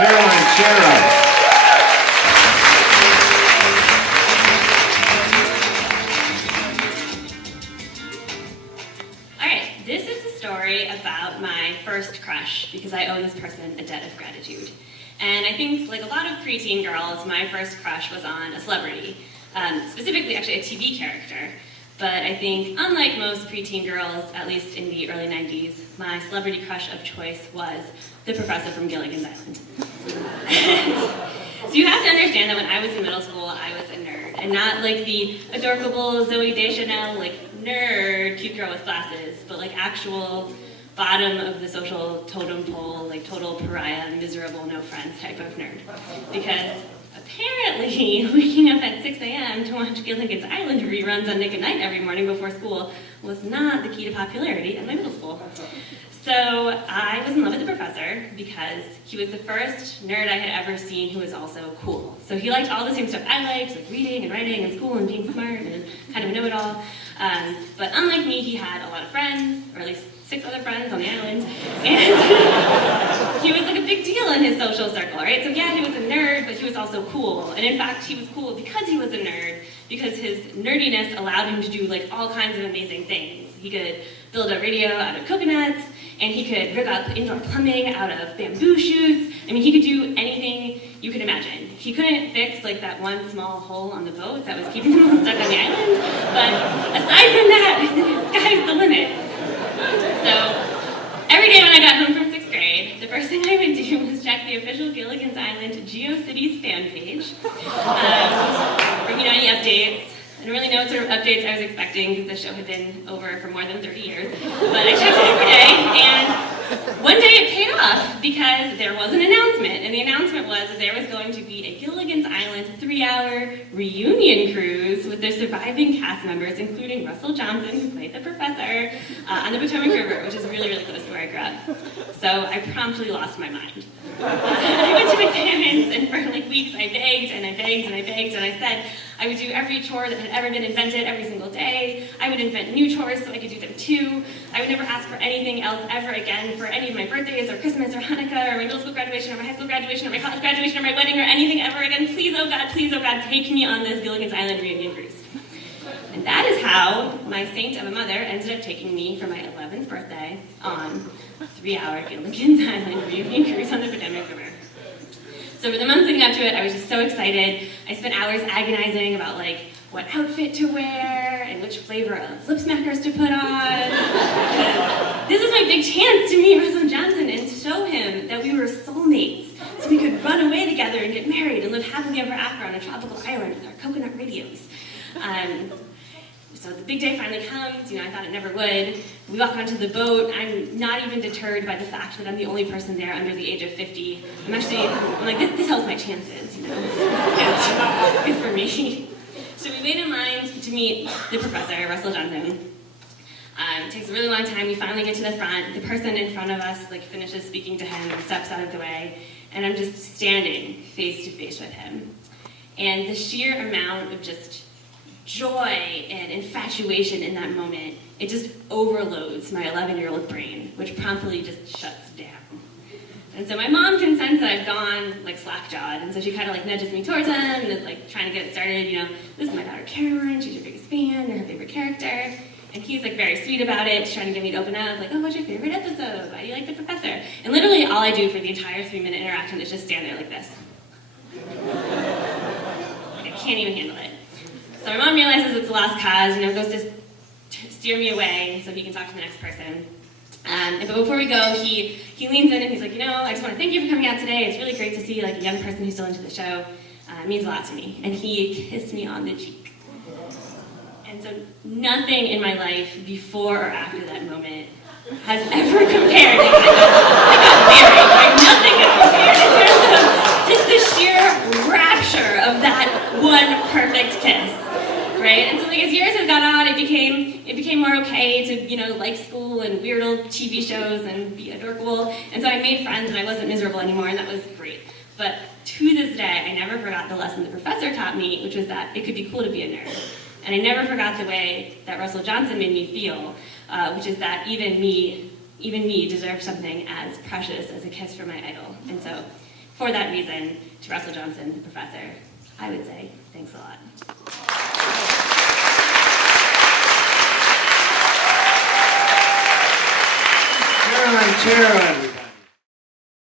Alright, this is a story about my first crush, because I owe this person a debt of gratitude. And I think, like a lot of preteen girls, my first crush was on a celebrity, specifically actually a TV character. But I think, unlike most preteen girls, at least in the early 90s, my celebrity crush of choice was the professor from Gilligan's Island. So you have to understand that when I was in middle school, I was a nerd, and not like the adorable Zooey Deschanel, like nerd, cute girl with glasses, but like actual bottom of the social totem pole, like total pariah, miserable, no friends type of nerd. Because apparently, waking up at 6 a.m. to watch Gilligan's Island reruns on Nick at Night every morning before school was not the key to popularity at my middle school. So I was in love with the professor because he was the first nerd I had ever seen who was also cool. So he liked all the same stuff I liked, like reading and writing and school and being smart and kind of a know-it-all. But unlike me, he had a lot of friends, or at least 6 other friends on the island, and he was like a big deal in his social circle, right? So yeah, he was a nerd, but he was also cool. And in fact, he was cool because he was a nerd, because his nerdiness allowed him to do like all kinds of amazing things. He could build a radio out of coconuts, and he could rig up indoor plumbing out of bamboo shoots. I mean, he could do anything you could imagine. He couldn't fix like that one small hole on the boat that was keeping them all stuck on the island, but aside from that, sky's the limit. So every day when I got home from 6th grade, the first thing I would do was check the official Gilligan's Island GeoCities fan page for any updates. I don't really know what sort of updates I was expecting because the show had been over for more than 30 years. But I checked it every day, and one day it paid off because there was an announcement. And the announcement was that there was going to be a Gilligan's Island 3-hour reunion cruise with the surviving cast members, including Russell Johnson, who played the professor, on the Potomac River, which is really, really close to where I grew up. So I promptly lost my mind. I went to my parents, and for like weeks I begged and I begged and I begged, and I said I would do every chore that had ever been invented every single day. I would invent new chores so I could do them too. I would never ask for anything else ever again for any of my birthdays or Christmas or Hanukkah or my middle school graduation or my high school graduation or my college graduation or my wedding or anything ever again. Please, oh God, take me on this Gilligan's Island reunion cruise. And that is how my saint of a mother ended up taking me for my 11th birthday on a 3-hour Gilligan's Island reunion cruise on the Potomac River. So for the months leading up to it, I was just so excited. I spent hours agonizing about like what outfit to wear and which flavor of lip smackers to put on. This was my big chance to meet Russell Johnson and to show him that we were soulmates, so we could run away together and get married and live happily ever after on a tropical island with our coconut radios. So the big day finally comes, I thought it never would. We walk onto the boat. I'm not even deterred by the fact that I'm the only person there under the age of 50. I'm like, this helps my chances, Good for me. So we wait in line to meet the professor, Russell Johnson. It takes a really long time. We finally get to the front. The person in front of us finishes speaking to him and steps out of the way. And I'm just standing face to face with him. And the sheer amount of just joy and infatuation in that moment, it just overloads my 11-year-old brain, which promptly just shuts down. And so my mom can sense that I've gone slack-jawed, and so she kind of nudges me towards him and is trying to get it started. This is my daughter Caroline, she's your biggest fan, you're her favorite character. And he's very sweet about it, trying to get me to open up, oh, what's your favorite episode? Why do you like the professor? And literally all I do for the entire 3-minute interaction is just stand there like this. I can't even handle it. So my mom realizes it's the last cause, goes to steer me away so he can talk to the next person. But before we go, he leans in and he's like, I just want to thank you for coming out today. It's really great to see a young person who's still into the show. It means a lot to me. And he kissed me on the cheek. And so nothing in my life before or after that moment has ever compared. I got married, nothing has compared in terms of just the sheer rapture of that one perfect kiss. Right? And so as years have gone on, it became more okay to, like school and weird old TV shows and be adorable. And so I made friends and I wasn't miserable anymore, and that was great. But to this day, I never forgot the lesson the professor taught me, which was that it could be cool to be a nerd. And I never forgot the way that Russell Johnson made me feel, which is that even me deserves something as precious as a kiss from my idol. And so for that reason, to Russell Johnson, the professor, I would say thanks a lot. Sharon.